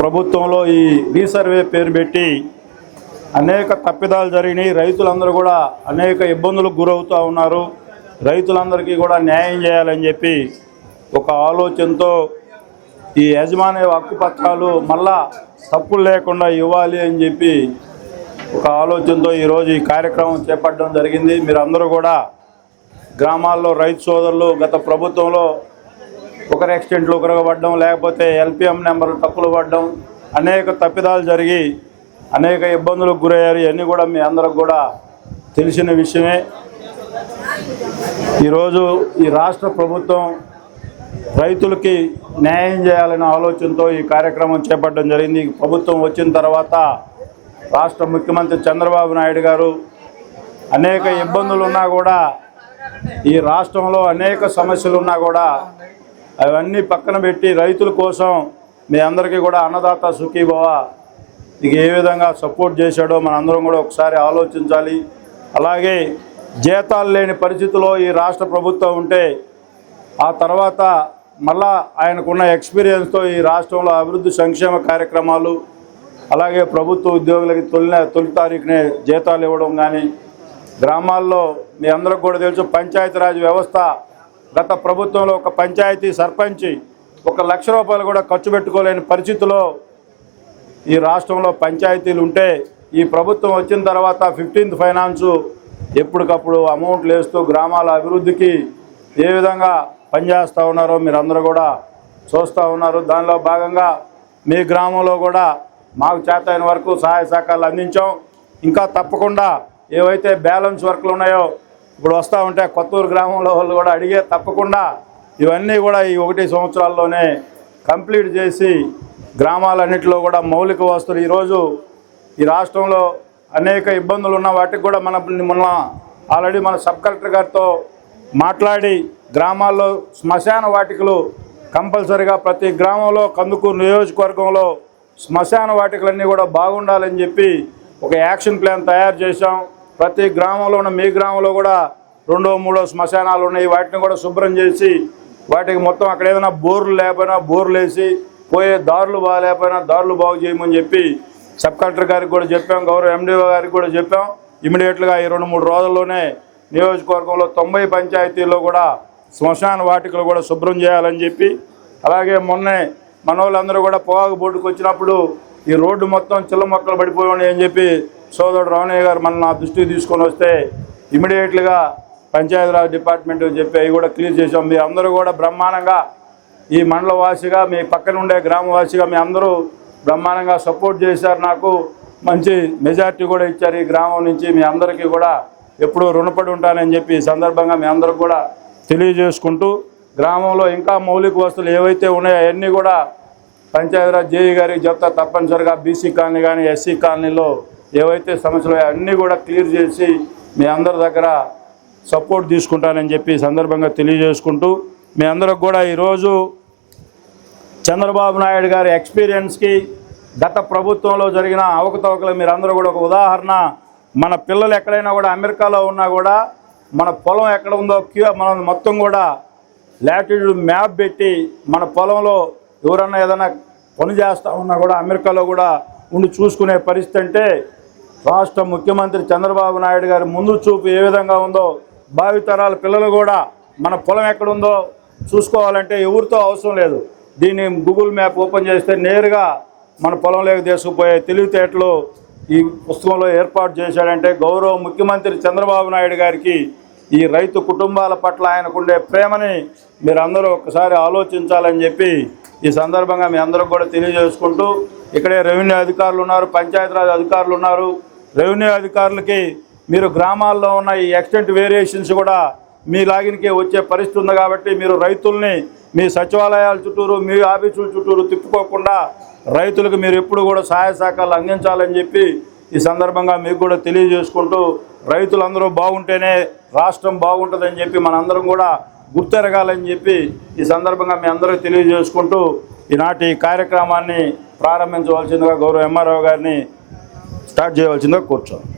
ప్రభుత్వంలో ఈ రీసర్వే పేరు పెట్టి అనేక తప్పిదాలు జరిగినాయి. రైతులందరూ కూడా అనేక ఇబ్బందులకు గురవుతూ ఉన్నారు. రైతులందరికీ కూడా న్యాయం చేయాలని చెప్పి ఒక ఆలోచనతో ఈ యజమాని హక్కు పత్రాలు మళ్ళా తప్పులు లేకుండా ఇవ్వాలి అని చెప్పి ఒక ఆలోచనతో ఈరోజు ఈ కార్యక్రమం చేపట్టడం జరిగింది. మీరందరూ కూడా గ్రామాల్లో రైతు సోదరులు గత ప్రభుత్వంలో ఒకరి యాక్సిడెంట్లు ఒకరికి పడడం, లేకపోతే ఎల్పిఎం నెంబర్లు తప్పులు పడడం, అనేక తప్పిదాలు జరిగి అనేక ఇబ్బందులకు గురయ్యారు. ఇవన్నీ కూడా మీ అందరికి కూడా తెలిసిన విషయమే. ఈరోజు ఈ రాష్ట్ర ప్రభుత్వం రైతులకి న్యాయం చేయాలనే ఆలోచనతో ఈ కార్యక్రమం చేపట్టడం జరిగింది. ప్రభుత్వం వచ్చిన తర్వాత రాష్ట్ర ముఖ్యమంత్రి చంద్రబాబు నాయుడు గారు అనేక ఇబ్బందులు ఉన్నా కూడా, ఈ రాష్ట్రంలో అనేక సమస్యలు ఉన్నా కూడా అవన్నీ పక్కన పెట్టి రైతుల కోసం మీ అందరికీ కూడా అన్నదాత సుఖీభవ ఇక ఏ విధంగా సపోర్ట్ చేశాడో మనందరం కూడా ఒకసారి ఆలోచించాలి. అలాగే జీతాలు లేని పరిస్థితిలో ఈ రాష్ట్ర ప్రభుత్వం ఉంటే ఆ తర్వాత మళ్ళా ఆయనకున్న ఎక్స్పీరియన్స్తో ఈ రాష్ట్రంలో అభివృద్ధి సంక్షేమ కార్యక్రమాలు, అలాగే ప్రభుత్వ ఉద్యోగులకి తొలి తారీఖునే జీతాలు ఇవ్వడం కానీ, గ్రామాల్లో మీ అందరికి కూడా తెలుసు పంచాయతీరాజ్ వ్యవస్థ గత ప్రభుత్వంలో ఒక పంచాయతీ సర్పంచి 1 లక్ష రూపాయలు కూడా ఖర్చు పెట్టుకోలేని పరిస్థితిలో ఈ రాష్ట్రంలో పంచాయతీలు ఉంటే, ఈ ప్రభుత్వం వచ్చిన తర్వాత 15th ఫైనాన్సు ఎప్పటికప్పుడు అమౌంట్లు వేస్తూ గ్రామాల అభివృద్ధికి ఏ విధంగా పనిచేస్తూ ఉన్నారో మీరందరూ కూడా చూస్తూ ఉన్నారు. దానిలో భాగంగా మీ గ్రామంలో కూడా మాకు చేతైన వరకు సహాయ సహకారాలు అందించాం. ఇంకా తప్పకుండా ఏవైతే బ్యాలెన్స్ వర్క్లు ఉన్నాయో ఇప్పుడు వస్తూ ఉంటే కొత్తూరు గ్రామంలో వాళ్ళు కూడా అడిగే తప్పకుండా ఇవన్నీ కూడా ఈ 1 సంవత్సరాల్లోనే కంప్లీట్ చేసి గ్రామాలన్నింటిలో కూడా మౌలిక వసతులు ఈరోజు ఈ రాష్ట్రంలో అనేక ఇబ్బందులు ఉన్న వాటికి కూడా మొన్న ఆల్రెడీ మన సబ్ కలెక్టర్ గారితో మాట్లాడి గ్రామాల్లో శ్మశాన వాటికలు కంపల్సరిగా ప్రతి గ్రామంలో కందుకూరు నియోజకవర్గంలో శ్మశాన వాటికలన్నీ కూడా బాగుండాలని చెప్పి ఒక యాక్షన్ ప్లాన్ తయారు చేశాం. ప్రతి గ్రామంలో ఉన్న మీ గ్రామంలో కూడా 2, 3 శ్మశానాలు ఉన్నాయి. వాటిని కూడా శుభ్రం చేసి వాటికి మొత్తం అక్కడ ఏదైనా బోర్లు లేకపోయినా బోర్లు వేసి, పోయే దారులు బాగాలేకపోయినా దారులు బాగు చేయమని చెప్పి సబ్ కలెక్టర్ గారికి కూడా చెప్పాం, గౌరవ ఎండిఓ గారికి కూడా చెప్పాం. ఇమీడియట్గా ఈ 2-3 రోజుల్లోనే నియోజకవర్గంలో 90 పంచాయతీల్లో కూడా శ్మశాన వాటికలు కూడా శుభ్రం చేయాలని చెప్పి, అలాగే మొన్నే మన వాళ్ళందరూ కూడా పొగాకు బోర్డుకు వచ్చినప్పుడు ఈ రోడ్డు మొత్తం చిల్ల మొక్కలు పడిపోయాయి అని చెప్పి సోదరుడు రామయ్య గారు మన నా దృష్టికి తీసుకొని వస్తే ఇమీడియట్గా పంచాయతీరాజ్ డిపార్ట్మెంట్ చెప్పి అవి కూడా క్లియర్ చేసాం. మీ అందరూ కూడా బ్రహ్మాండంగా ఈ మండల వాసిగా, మీ పక్కన ఉండే గ్రామవాసిగా మీ అందరూ బ్రహ్మాండంగా సపోర్ట్ చేశారు. నాకు మంచి మెజార్టీ కూడా ఇచ్చారు ఈ గ్రామం నుంచి. మీ అందరికీ కూడా ఎప్పుడూ రుణపడి ఉంటానని చెప్పి ఈ సందర్భంగా మీ అందరికి కూడా తెలియజేసుకుంటూ, గ్రామంలో ఇంకా మౌలిక వసతులు ఏవైతే ఉన్నాయో అవన్నీ కూడా పంచాయతీరాజ్ జేఈ గారికి చెప్తా తప్పనిసరిగా బీసీ కాలనీ కానీ ఎస్సీ కాలనీలో ఏవైతే సమస్యలు అన్నీ కూడా క్లియర్ చేసి మీ అందరి దగ్గర సపోర్ట్ తీసుకుంటానని చెప్పి సందర్భంగా తెలియజేసుకుంటూ, మీ అందరికి కూడా ఈరోజు చంద్రబాబు నాయుడు గారి ఎక్స్పీరియన్స్కి గత ప్రభుత్వంలో జరిగిన అవకతవకలు మీరందరూ కూడా ఒక ఉదాహరణ. మన పిల్లలు ఎక్కడైనా కూడా అమెరికాలో ఉన్నా కూడా మన పొలం ఎక్కడ ఉందో మనం మొత్తం కూడా లాటిట్యూడ్ మ్యాప్ పెట్టి మన పొలంలో ఎవరన్నా ఏదైనా పని చేస్తూ ఉన్నా కూడా అమెరికాలో కూడా ఉండి చూసుకునే పరిస్థితి అంటే రాష్ట్ర ముఖ్యమంత్రి చంద్రబాబు నాయుడు గారి ముందు చూపు ఏ విధంగా ఉందో భావితరాల పిల్లలు కూడా మన పొలం ఎక్కడుందో చూసుకోవాలంటే ఎవరితో అవసరం లేదు. దీన్ని గూగుల్ మ్యాప్ ఓపెన్ చేస్తే నేరుగా మన పొలంలోకి తీసుకుపోయే తెలివితేటలు ఈ పుస్తకంలో ఏర్పాటు చేశాడంటే గౌరవ ముఖ్యమంత్రి చంద్రబాబు నాయుడు గారికి ఈ రైతు కుటుంబాల పట్ల ఆయనకుండే ప్రేమని మీరందరూ ఒకసారి ఆలోచించాలని చెప్పి ఈ సందర్భంగా మీ అందరూ కూడా తెలియజేసుకుంటూ, ఇక్కడే రెవెన్యూ అధికారులు ఉన్నారు, పంచాయతీరాజ్ అధికారులు ఉన్నారు. రెవెన్యూ అధికారులకి మీరు గ్రామాల్లో ఉన్న ఈ ఎక్స్టెంట్ వేరియేషన్స్ కూడా మీ లాగిన్కి వచ్చే పరిస్థితి ఉంది కాబట్టి మీరు రైతుల్ని మీ సచివాలయాల చుట్టూరు మీ ఆఫీసుల చుట్టూరు తిప్పుకోకుండా రైతులకు మీరు ఎప్పుడు కూడా సహాయ సహకారాలు అందించాలని చెప్పి ఈ సందర్భంగా మీకు కూడా తెలియజేసుకుంటూ, రైతులందరూ బాగుంటేనే రాష్ట్రం బాగుంటుందని చెప్పి మనందరం కూడా గుర్తెరగాలని చెప్పి ఈ సందర్భంగా మీ అందరికీ తెలియజేసుకుంటూ ఈనాటి కార్యక్రమాన్ని ప్రారంభించవలసిందిగా గౌరవ ఎంఆర్ఓ గారిని స్టార్ట్ చేయవలసిందిగా కూర్చోండి.